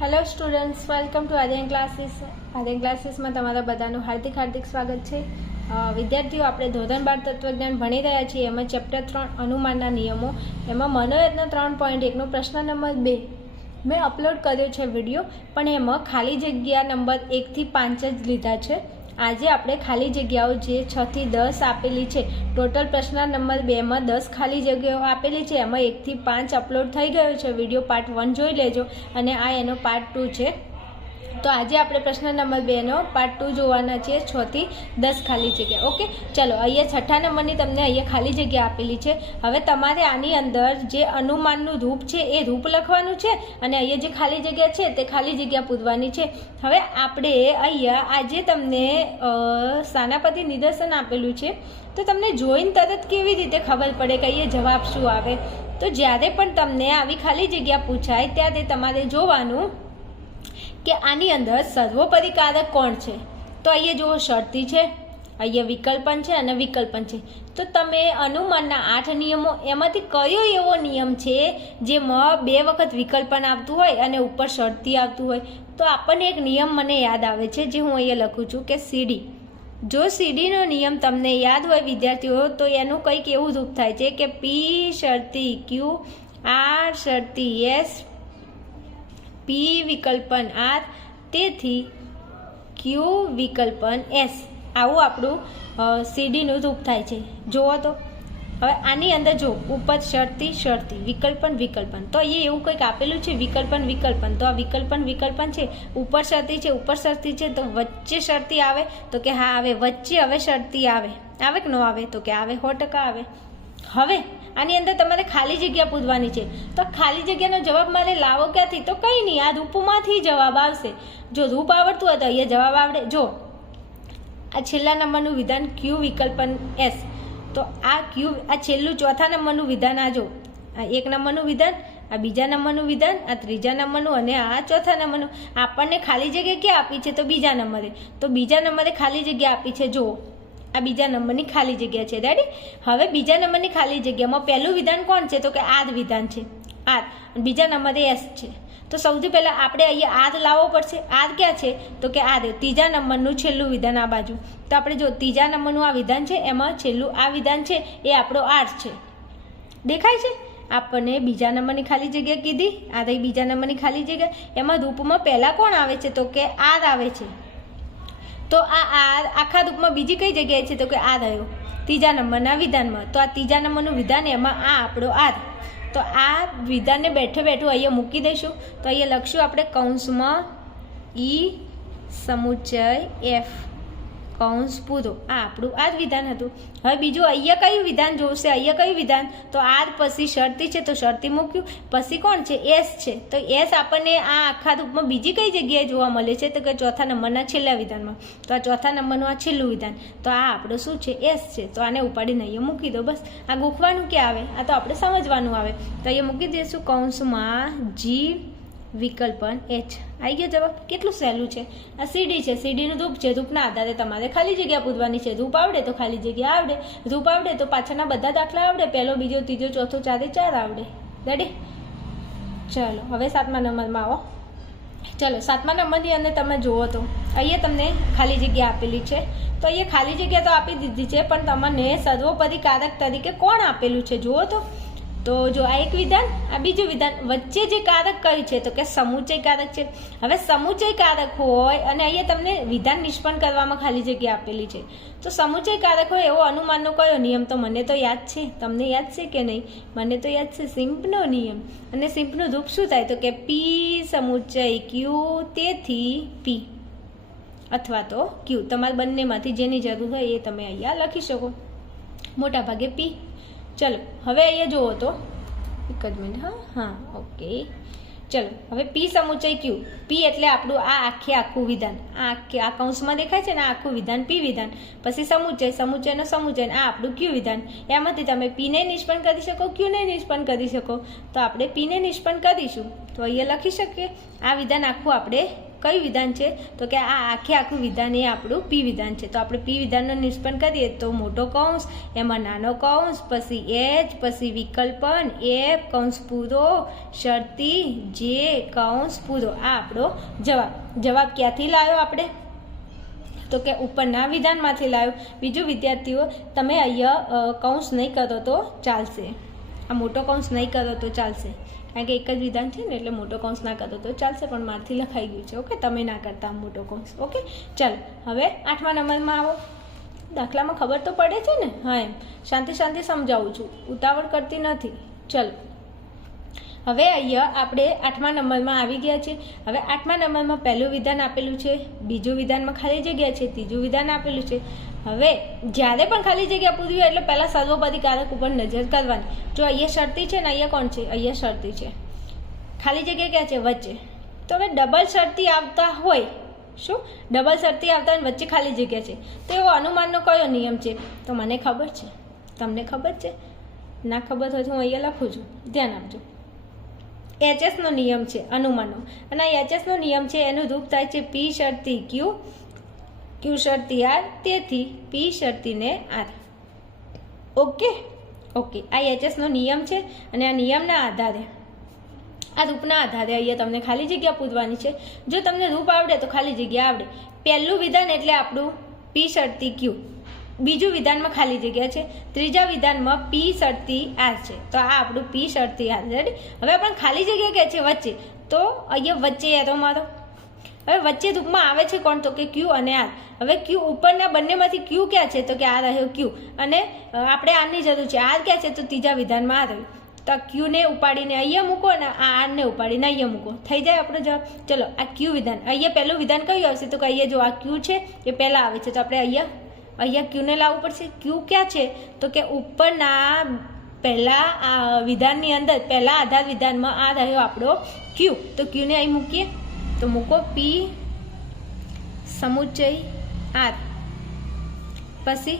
Hello students, welcome to Aryan classes. Aryan ક્લાસીસમાં તમારા બધાનું હાર્દિક સ્વાગત છે. વિદ્યાર્થીઓ, આપણે ધોરણ 12 તત્વજ્ઞાન ભણી રહ્યા છીએ. એમાં ચેપ્ટર 3 અનુમાનના નિયમો, એમાં મનોયત્ન 3.1નો પ્રશ્ન નંબર 2 મેં અપલોડ કર્યો છે વિડીયો, પણ એમાં ખાલી જગ્યા નંબર 1 થી 5 જ લીધા છે. આજે આપણે ખાલી જગ્યાઓ જે 6 થી 10 આપેલી છે, ટોટલ પ્રશ્ન નંબર 2માં 10 ખાલી જગ્યાઓ આપેલી છે. એમાં 1 થી 5 અપલોડ થઈ ગયો છે વિડીયો. પાર્ટ 1 જોઈ લેજો અને આ એનો પાર્ટ 2 છે. તો આજે આપણે પ્રશ્ન નંબર 2નો પાર્ટ 2 જોવાના છીએ. 6 થી 10 ખાલી જગ્યા. ઓકે, ચલો. અહીંયા 6થા નંબરની તમને અહીંયા ખાલી જગ્યા આપેલી છે. હવે તમારે આની અંદર જે અનુમાનનું રૂપ છે એ રૂપ લખવાનું છે અને અહીંયા જે ખાલી જગ્યા છે તે ખાલી જગ્યા પૂરવાની છે. હવે આપણે અહીંયા આજે તમને સાનાપતિ નિદર્શન આપેલું છે, તો તમને જોઈને તરત કેવી રીતે ખબર પડે કે અહીંયા જવાબ શું આવે? તો જ્યારે પણ તમને આવી ખાલી જગ્યા પૂછાય ત્યારે તમારે જોવાનું કે આની અંદર સર્વોપરી કારક કોણ છે. તો અહીંયા જુઓ, શરતી છે, અહીંયા વિકલ્પન છે અને વિકલ્પન છે. તો તમે અનુમાનના 8 નિયમો એમાંથી કયો એવો નિયમ છે જેમાં 2 વખત વિકલ્પન આવતું હોય અને ઉપર શરતી આવતું હોય? તો આપણને એક નિયમ મને યાદ આવે છે, જે હું અહીંયા લખું છું કે સીડી. જો સીડીનો નિયમ તમને યાદ હોય વિદ્યાર્થીઓ, તો એનું કંઈક એવું રૂપ થાય છે કે પી શરતી ક્યુ, આર શરતી એસ, પી વિકલ્પન આર, તેથી ક્યુ વિકલ્પન એસ. આવું આપણું સીડીનું રૂપ થાય છે. જુઓ તો હવે આની અંદર જો ઉપર શરતી શરતી, વિકલ્પન વિકલ્પન, તો એ એવું કંઈક આપેલું છે વિકલ્પન વિકલ્પન. તો આ વિકલ્પન વિકલ્પન છે, ઉપર શરતી છે, ઉપર શરતી છે, તો વચ્ચે શરતી આવે? તો કે હા આવે. વચ્ચે હવે શરતી આવે કે ન આવે? તો કે આવે, 100% આવે. હવે આની અંદર તમારે ખાલી જગ્યા પૂરવાની છે. તો ખાલી જગ્યાનો જવાબ મારે લાવો ક્યાંથી? તો કંઈ નહીં, આ રૂપમાંથી જવાબ આવશે. જો રૂપ આવડતું હોય તો અહીંયા જવાબ આવડે. જો આ છેલ્લા નંબરનું વિધાન ક્યુ વિકલ્પન એસ, તો આ ક્યુ, આ છેલ્લું 4થા નંબરનું વિધાન, આ જો આ 1 નંબરનું વિધાન, આ 2જા નંબરનું વિધાન, આ 3જા નંબરનું અને આ 4થા નંબરનું. આપણને ખાલી જગ્યા ક્યાં આપી છે? તો 2જા નંબરે. તો 2જા નંબરે ખાલી જગ્યા આપી છે. જો આ 2જા નંબરની ખાલી જગ્યા છે. રેડી? હવે 2જા નંબરની ખાલી જગ્યામાં પહેલું વિધાન કોણ છે? તો કે આર વિધાન છે, આર. બીજા નંબરે એસ છે. તો સૌથી પહેલાં આપણે અહીંયા આર લાવવો પડશે. આર ક્યાં છે? તો કે આર, 3જા નંબરનું છેલ્લું વિધાન આ બાજુ. તો આપણે જો 3જા નંબરનું આ વિધાન છે, એમાં છેલ્લું આ વિધાન છે એ આપણો આર છે. દેખાય છે? આપણને 2જા નંબરની ખાલી જગ્યા કીધી, આ રહી 2જા નંબરની ખાલી જગ્યા. એમાં રૂપમાં પહેલાં કોણ આવે છે? તો કે આર આવે છે. તો આ આર આખા રૂપમાં બીજી કઈ જગ્યાએ છે? તો કે આ રહ્યો 3જા નંબરના વિધાનમાં. તો આ 3જા નંબરનું વિધાન, એમાં આ આપણો આર. તો આ વિધાનને બેઠું અહીંયા મૂકી દઈશું. તો અહીંયા લખશું આપણે કૌંસમાં ઈ સમુચય એફ કૌંસ પૂરો. આ આપણું આ જ વિધાન હતું. હવે બીજું અહીંયા કયું વિધાન જોશે? અહીંયા કયું વિધાન? તો આર પછી શરતી છે, તો શરતી મૂક્યું. પછી કોણ છે? એસ છે. તો એસ આપણને આ આખા રૂપમાં બીજી કઈ જગ્યાએ જોવા મળે છે? તો કે 4થા નંબરના છેલ્લા વિધાનમાં. તો આ 4થા નંબરનું આ છેલ્લું વિધાન. તો આ આપણું શું છે? એસ છે. તો આને ઉપાડીને અહીંયા મૂકી દો. બસ. આ ગોખવાનું ક્યાં આવે? આ તો આપણે સમજવાનું આવે. તો અહીંયા મૂકી દઈશું કૌંસમાં જી વિકલ્પન એચ. આવી ગયો જવાબ. કેટલું સહેલું છે. આ સીડી છે, સીડીનું રૂપ છે. રૂપના આધારે તમારે ખાલી જગ્યા પૂરવાની છે. રૂપ આવડે તો ખાલી જગ્યા આવડે, રૂપ આવડે તો પાછળના બધા દાખલા આવડે. પહેલો, બીજો, ત્રીજો, ચોથો, 4 આવડે. રેડી? ચલો હવે 7મા નંબરમાં આવો. ચલો 7મા નંબરની અંદર તમે જુઓ તો અહીંયા તમને ખાલી જગ્યા આપેલી છે. તો અહીંયા ખાલી જગ્યા તો આપી દીધી છે, પણ તમને સર્વોપરી કારક તરીકે કોણ આપેલું છે જુઓ તો જો આ એક વિધાન, આ બીજું વિધાન, વચ્ચે જે કારક કયું છે? તો કે સમુચય કારક છે. હવે સમુચય કારક હોય અને અહીંયા તમને વિધાન નિષ્પન્ન કરવામાં ખાલી જગ્યા આપેલી છે, તો સમુચય કારક હોય એવો અનુમાનનો કયો નિયમ? તો મને તો યાદ છે. તમને યાદ છે કે નહીં? મને તો યાદ છે, સિમ્પનો નિયમ. અને સિમ્પનું રૂપ શું થાય? તો કે પી સમુચય ક્યુ, તેથી પી અથવા તો ક્યુ. તમારે બંનેમાંથી જેની જરૂર હોય એ તમે અહીંયા લખી શકો. મોટા ભાગે પી. ચલો હવે અહીંયા જુઓ તો એક જ મિનિટ. હા ઓકે. ચલો હવે પી સમુચય ક્યુ. પી એટલે આપણું આ આખું વિધાન, આ કૌંસમાં દેખાય છે ને, આ આખું વિધાન પી વિધાન. પછી સમુચય, સમુચયનો સમુચય, આ આપણું ક્યુ વિધાન. એમાંથી તમે પીને નિષ્પન્ન કરી શકો, ક્યુને નિષ્પન્ન કરી શકો. તો આપણે પીને નિષ્પન્ન કરીશું. તો અહીંયા લખી શકીએ. આ વિધાન આખું આપણે કયું વિધાન છે? તો કે આ આખું વિધાન એ આપણું પી વિધાન છે. તો આપણે પી વિધાનનું નિષ્પન્ન કરીએ તો મોટો કૌંસ, એમાં નાનો કૌંસ, પછી એચ, પછી વિકલ્પન, એફ કૌંસ પૂરો, શરતી, જે કૌંસ પૂરો. આ આપણો જવાબ ક્યાંથી લાવ્યો આપણે? તો કે ઉપરના વિધાનમાંથી લાવ્યો. બીજું વિદ્યાર્થીઓ, તમે અહીંયા કૌંસ નહીં કરો તો ચાલશે. આ મોટો કૌંસ નહીં કરો તો ચાલશે, કારણ કે એક જ વિધાન છે ને એટલે મોટો કૌંસ ના કરો તો ચાલશે, પણ મારથી લખાઈ ગયું છે. ઓકે, તમે ના કરતા મોટો કૌંસ. ઓકે, ચાલો હવે 8મા નંબરમાં આવો. દાખલામાં ખબર તો પડે છે ને? હા, એમ શાંતિ સમજાવું છું, ઉતાવળ કરતી નથી. ચલો હવે અહીંયા આપણે 8મા નંબરમાં આવી ગયા છે. હવે 8મા નંબરમાં પહેલું વિધાન આપેલું છે, બીજું વિધાનમાં ખાલી જગ્યા છે, ત્રીજું વિધાન આપેલું છે. હવે જ્યારે પણ ખાલી જગ્યા પૂરી હોય એટલે પહેલાં સર્વોપદી કારક ઉપર નજર કરવાની. જો અહીંયા શરતી છે ને, અહીંયા કોણ છે? અહીંયા શરતી છે. ખાલી જગ્યા ક્યાં છે? વચ્ચે. તો હવે ડબલ શરતી આવતા હોય, શું ડબલ શરતી આવતા હોય વચ્ચે ખાલી જગ્યા છે, તો એવો અનુમાનનો કયો નિયમ છે? તો મને ખબર છે, તમને ખબર છે? ના ખબર હોય તો હું અહીંયા લખું છું, ધ્યાન આપજો. એચએસનો નિયમ છે અનુમાનનો, અને આ એચએસનો નિયમ છે એનું રૂપ થાય છે પી શરતી ક્યુ, ક્યુ શરતી આર, તેથી પી શરતીને આર. ઓકે, આ એચએસનો નિયમ છે, અને આ નિયમના આધારે, આ રૂપના આધારે અહીંયા તમને ખાલી જગ્યા પૂરવાની છે. જો તમને રૂપ આવડે તો ખાલી જગ્યા આવડે. પહેલું વિધાન એટલે આપણું પી શરતી ક્યુ, બીજું વિધાનમાં ખાલી જગ્યા છે, ત્રીજા વિધાનમાં પી શરતી આર છે. તો આ આપણું પી શરતી આર. રેડી? હવે પણ ખાલી જગ્યા ક્યાં છે? વચ્ચે. તો અહીંયા વચ્ચે એરો મારો. હવે વચ્ચે રૂપમાં આવે છે કોણ? તો કે ક્યુ અને આર. હવે ક્યુ ઉપરના બંનેમાંથી ક્યુ ક્યાં છે? તો કે આ રહ્યો ક્યુ, અને આપણે આરની જરૂર છે. આર ક્યાં છે? તો ત્રીજા વિધાનમાં આ રહ્યું. તો આ ક્યુને ઉપાડીને અહીંયા મૂકો અને આ આરને ઉપાડીને અહીંયા મૂકો, થઈ જાય આપણો જવાબ. ચલો આ ક્યુ વિધાન, અહીંયા પહેલું વિધાન કયું આવશે? તો કે અહીંયા જો આ ક્યુ છે એ પહેલાં આવે છે, તો આપણે અહીંયા ક્યુને લાવવું પડશે. ક્યુ ક્યાં છે? તો કે ઉપરના પહેલા વિધાનની અંદર, પહેલા આધાર વિધાનમાં આ રહ્યો આપણો ક્યુ. તો ક્યુને અહીં મૂકીએ, તો મૂકો પી સમુચ્ચય આર. પછી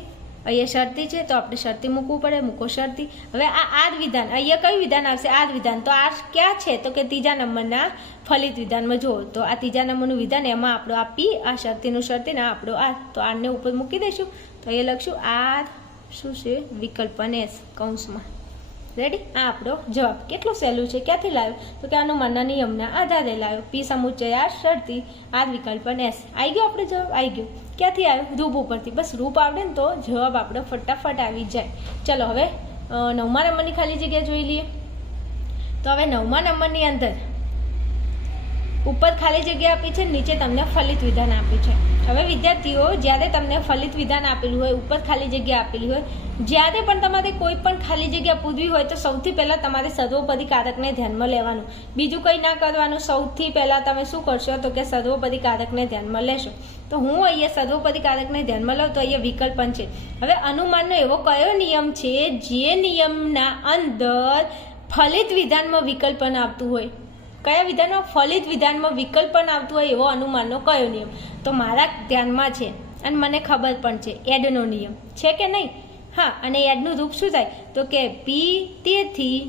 અહીંયા શરતી છે તો આપણે શરતી મૂકવું પડે, મૂકો શરતી. હવે આ આર વિધાન, અહીંયા કયું વિધાન આવશે? આર વિધાન. તો આર ક્યાં છે? તો કે ત્રીજા નંબરના ફલિત વિધાનમાં જુઓ તો આ ત્રીજા નંબરનું વિધાન, એમાં આપણો આ પી, આ શરતીનું શરતી ને આપણો આર. તો આરને ઉપર મૂકી દઈશું, તો અહીંયા લખશું આર શું છે? વિકલ્પન એસ કૌંસમાં. રેડી? આ આપણો જવાબ. કેટલું સહેલું છે. ક્યાંથી લાવ્યો? તો કે અનુમાનના નિયમના આધારે લાવ્યો. પી સમુચ્ચય આર, શરતી આર, વિકલ્પન એસ. આવી ગયો આપણો જવાબ? આવી ગયો. ક્યાંથી આવ્યો? રૂપ ઉપરથી. બસ રૂપ આવડે ને તો જવાબ આપણો ફટાફટ આવી જાય. ચલો હવે 9મા નંબરની ખાલી જગ્યા જોઈ લઈએ. તો હવે 9મા નંબરની અંદર ઉપર ખાલી જગ્યા આપી છે, નીચે તમને ફલિત વિધાન આપ્યું છે. હવે વિદ્યાર્થીઓ, જ્યારે તમને ફલિત વિધાન આપેલું હોય, ઉપર ખાલી જગ્યા આપેલી હોય, જ્યારે પણ તમારે કોઈ પણ ખાલી જગ્યા પૂરવી હોય તો સૌથી પહેલાં તમારે સર્વોપદી કારકને ધ્યાનમાં લેવાનું. બીજું કંઈ ના કરવાનું. સૌથી પહેલાં તમે શું કરશો? તો કે સર્વોપદી કારકને ધ્યાનમાં લેશો. તો હું અહીંયા સર્વોપદી કારકને ધ્યાનમાં લઉં તો અહીંયા વિકલ્પન છે. હવે અનુમાનનો એવો કયો નિયમ છે જે નિયમના અંદર ફલિત વિધાનમાં વિકલ્પન આવતું હોય? કયા વિધાનમાં? ફલિત વિધાનમાં વિકલ્પન આવતું હોય એવો અનુમાનનો કયો નિયમ? તો મારા ધ્યાનમાં છે અને મને ખબર પણ છે, એડનો નિયમ છે કે નહીં? હા, અને એડનું રૂપ શું થાય? તો કે પી, તેથી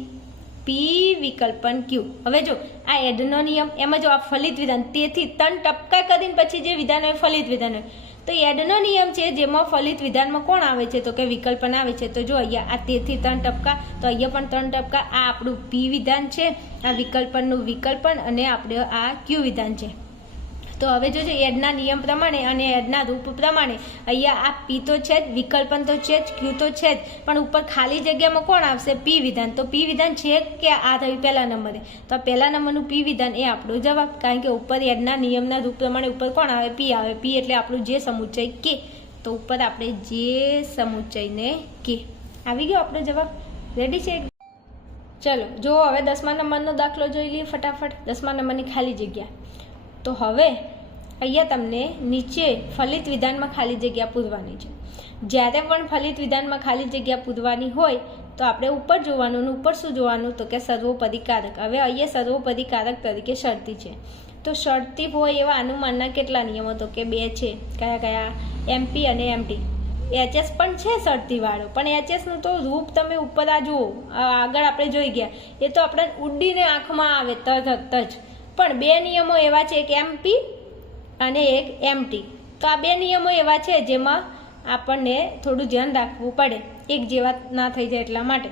પી વિકલ્પન ક્યુ. હવે જો આ એડનો નિયમ, એમાં જો આ ફલિત વિધાન, તેથી 3 ટપકા કરીને પછી જે વિધાન હોય ફલિત વિધાન હોય. તો એડનો નિયમ છે જેમાં ફલિત વિધાનમાં કોણ આવે છે? તો કે વિકલ્પન આવે છે. તો જો અહીંયા આ તેથી 3 ટપકા, તો અહીંયા પણ 3 ટપકા. આ આપણું પી વિધાન છે, આ વિકલ્પનનું વિકલ્પન, અને આપણે આ ક્યુ વિધાન છે. તો હવે જોજો એડના નિયમ પ્રમાણે અને એડના રૂપ પ્રમાણે અહીંયા આ પી તો છે જ, વિકલ્પન તો છે જ, ક્યુ તો છે જ, પણ ઉપર ખાલી જગ્યામાં કોણ આવશે? પી વિધાન. તો પી વિધાન છે કે આ થયું પહેલા નંબરે? તો આ પહેલા નંબરનું પી વિધાન એ આપણો જવાબ, કારણ કે ઉપર એડના નિયમના રૂપ પ્રમાણે ઉપર કોણ આવે? પી આવે. પી એટલે આપણું જે સમુચ્ચય કે. તો ઉપર આપણે જે સમુચ્ચયને કે. આવી ગયો આપણો જવાબ. રેડી છે? ચલો જો હવે 10મા નંબરનો દાખલો જોઈ લઈએ ફટાફટ. 10મા નંબરની ખાલી જગ્યા. તો હવે અહીંયા તમને નીચે ફલિત વિધાનમાં ખાલી જગ્યા પૂરવાની છે. જ્યારે પણ ફલિત વિધાનમાં ખાલી જગ્યા પૂરવાની હોય તો આપણે ઉપર જોવાનું, અને ઉપર શું જોવાનું? તો કે સર્વોપદી કારક. હવે અહીંયા સર્વોપદી કારક તરીકે શરતી છે. તો શરતી હોય એવા અનુમાનના કેટલા નિયમો? તો કે 2 છે. કયા? એમપી અને એમટી. એચએસ પણ છે શરતીવાળો, પણ એચએસનું તો રૂપ તમે ઉપર આ જુઓ, આગળ આપણે જોઈ ગયા, એ તો આપણે ઉડીને આંખમાં આવે તરત જ. પણ 2 નિયમો એવા છે કે એમપી અને એક એમટી. તો આ બે નિયમો એવા છે જેમાં આપણને થોડું ધ્યાન રાખવું પડે, એક જેવા ના થઈ જાય એટલા માટે.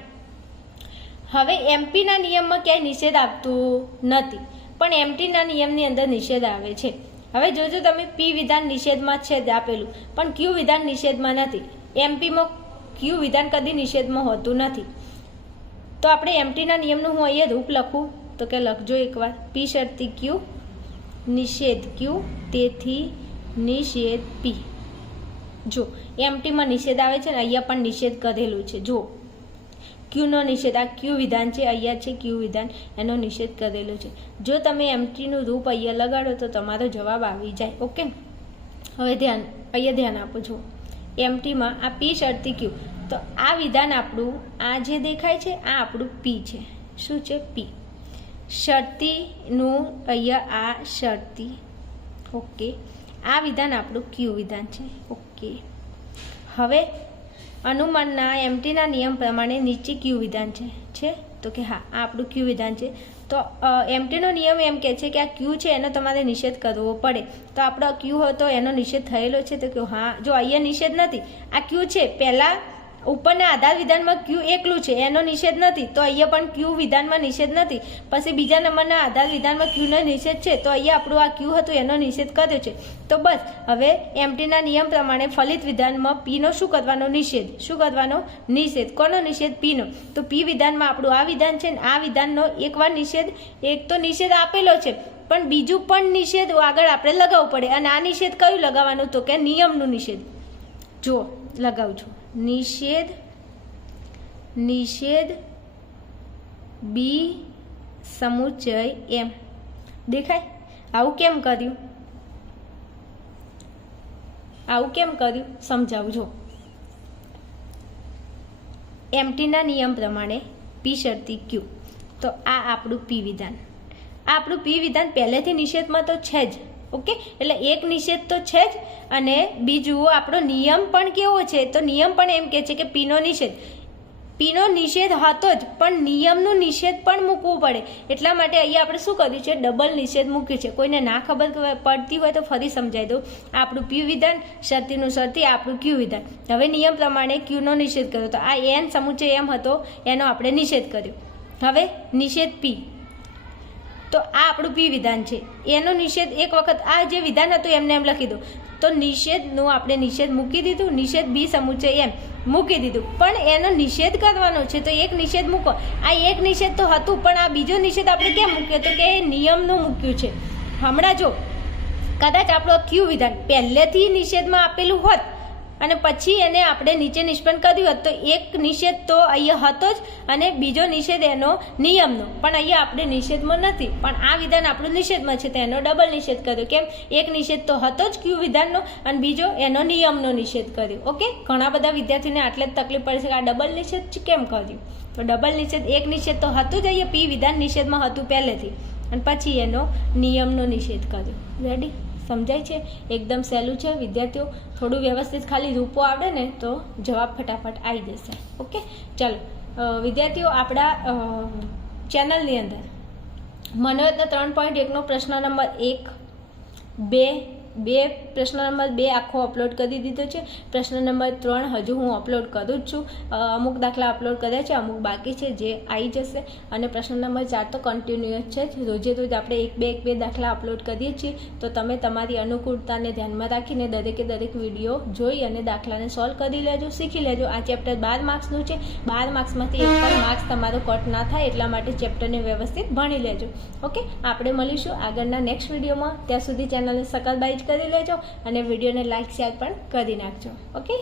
હવે એમપીના નિયમમાં ક્યાંય નિષેધ આપતું નથી, પણ એમટીના નિયમની અંદર નિષેધ આવે છે. હવે જોજો તમે પી વિધાન નિષેધમાં છે જ આપેલું, પણ ક્યુ વિધાન નિષેધમાં નથી. એમપીમાં ક્યુ વિધાન કદી નિષેધમાં હોતું નથી. તો આપણે એમટીના નિયમનું હું અહીંયા રૂપ લખું તો કે લખજો એકવાર. પી શરતી ક્યુ નિષેધ ક્યુ, તેથી નિષેધ પી. જો એમટીમાં નિષેધ આવે છે ને અહીંયા પણ નિષેધ કરેલું છે. જો ક્યુનો નિષેધ, આ ક્યુ વિધાન છે, અહીંયા છે ક્યુ વિધાન, એનો નિષેધ કરેલો છે. જો તમે એમટીનું રૂપ અહીંયા લગાડો તો તમારો જવાબ આવી જાય. ઓકે, હવે અહીંયા ધ્યાન આપો. છો એમટીમાં આ પી શરતી ક્યુ, તો આ વિધાન આપણું આ જે દેખાય છે આ આપણું પી છે. શું છે? પી. શરતીનું અહીંયા આ શરતી. ઓકે, આ વિધાન આપણું ક્યુ વિધાન છે. ઓકે, હવે અનુમાનના એમટીના નિયમ પ્રમાણે નીચે ક્યુ વિધાન છે તો કે હા આ આપણું ક્યુ વિધાન છે. તો એમટીનો નિયમ એમ કહે છે કે આ ક્યુ છે એનો તમારે નિષેધ કરવો પડે. તો આપણો ક્યુ હતો એનો નિષેધ થયેલો છે તો કે હા. જો અહીંયા નિષેધ નથી, આ ક્યુ છે, પહેલાં ઉપરના આધાર વિધાનમાં ક્યુ એકલું છે, એનો નિષેધ નથી, તો અહીંયા પણ ક્યુ વિધાનમાં નિષેધ નથી. પછી બીજા નંબરના આધાર વિધાનમાં ક્યુનો નિષેધ છે, તો અહીંયા આપણું આ ક્યુ હતું એનો નિષેધ કર્યો છે. તો બસ હવે એમટીના નિયમ પ્રમાણે ફલિત વિધાનમાં પીનો શું કરવાનો? નિષેધ. શું કરવાનો? નિષેધ. કોનો નિષેધ? પીનો. તો પી વિધાનમાં આપણું આ વિધાન છે ને આ વિધાનનો એકવાર નિષેધ, એક તો નિષેધ આપેલો છે પણ બીજું પણ નિષેધ આગળ આપણે લગાવવું પડે. અને આ નિષેધ કયું લગાવવાનું? તો કે નિયમનું નિષેધ. જો લગાવું છું, નિષેધ બી સમુચય એમ. દેખાય? આવું કેમ કર્યું? સમજાવું. જો એમટીના નિયમ પ્રમાણે પી શરતી ક્યુ, તો આ આપણું પી વિધાન. આ આપણું પી વિધાન પહેલેથી નિષેધમાં તો છે જ. ઓકે, એટલે એક નિષેધ તો છે જ, અને બીજું આપણો નિયમ પણ કેવો છે? તો નિયમ પણ એમ કહે છે કે પીનો નિષેધ હતો જ, પણ નિયમનું નિષેધ પણ મૂકવું પડે. એટલા માટે અહીંયા આપણે શું કર્યું છે? ડબલ નિષેધ મૂક્યું છે. કોઈને ના ખબર પડતી હોય તો ફરી સમજાવી દઉં. આપણું પી વિધાન, શરતીનું શરતી, આપણું ક્યુ વિધાન. હવે નિયમ પ્રમાણે ક્યુનો નિષેધ કર્યો, તો આ એન સમુચય એમ હતો એનો આપણે નિષેધ કર્યો. હવે નિષેધ પી, તો આ આપણું પી વિધાન છે, એનો નિષેધ એક વખત આ જે વિધાન હતું એમને એમ લખી દો. તો નિષેધનું આપણે નિષેધ મૂકી દીધું, નિષેધ બી સમુચય એમ મૂકી દીધું, પણ એનો નિષેધ કરવાનો છે તો એક નિષેધ મૂકો. આ એક નિષેધ તો હતું, પણ આ બીજો નિષેધ આપણે કેમ મૂક્યો? તો કે નિયમનું મૂક્યું છે. હમણાં જો કદાચ આપણો ક્યુ વિધાન પહેલેથી નિષેધમાં આપેલું હોત અને પછી એને આપણે નીચે નિષ્પન્ન કર્યું હોત તો એક નિષેધ તો અહીંયા હતો જ, અને બીજો નિષેધ એનો નિયમનો. પણ અહીંયા આપણે નિષેધમાં નથી, પણ આ વિધાન આપણું નિષેધમાં છે તો એનો ડબલ નિષેધ કર્યો. કેમ? એક નિષેધ તો હતો જ ક્યુ વિધાનનો અને બીજો એનો નિયમનો નિષેધ કર્યો. ઓકે, ઘણા બધા વિદ્યાર્થીઓને આટલે જ તકલીફ પડે છે કે આ ડબલ નિષેધ કેમ કર્યું? તો ડબલ નિષેધ, એક નિષેધ તો હતું જ અહીંયા પી વિધાન નિષેધમાં હતું પહેલેથી, અને પછી એનો નિયમનો નિષેધ કર્યો. રેડી? સમજાય છે? એકદમ સહેલું છે વિદ્યાર્થીઓ. થોડું વ્યવસ્થિત ખાલી રૂપો આવડે ને તો જવાબ ફટાફટ આવી જશે. ઓકે, ચાલો વિદ્યાર્થીઓ, આપણા ચેનલની અંદર મનોરત્ન 3.1નો પ્રશ્ન નંબર 1, 2 પ્રશ્ન નંબર 2 આખો અપલોડ કરી દીધો છે. પ્રશ્ન નંબર 3 હજુ હું અપલોડ કરું જ છું. અમુક દાખલા અપલોડ કર્યા છે, અમુક બાકી છે, જે આવી જશે. અને પ્રશ્ન નંબર 4 તો કન્ટિન્યુઅસ છે. રોજે રોજ આપણે 1-2 દાખલા અપલોડ કરીએ છીએ. તો તમે તમારી અનુકૂળતાને ધ્યાનમાં રાખીને દરેકે દરેક વિડીયો જોઈ અને દાખલાને સોલ્વ કરી લેજો, શીખી લેજો. આ ચેપ્ટર 12 માર્ક્સનું છે. 12 માર્ક્સમાંથી એક પણ માર્ક્સ તમારો કટ ના થાય એટલા માટે ચેપ્ટરને વ્યવસ્થિત ભણી લેજો. ઓકે, આપણે મળીશું આગળના નેક્સ્ટ વિડીયોમાં. ત્યાં સુધી ચેનલને સબસ્ક્રાઇબ કરી લેજો અને વિડીયોને લાઇક શેર પણ કરી નાખજો. ઓકે.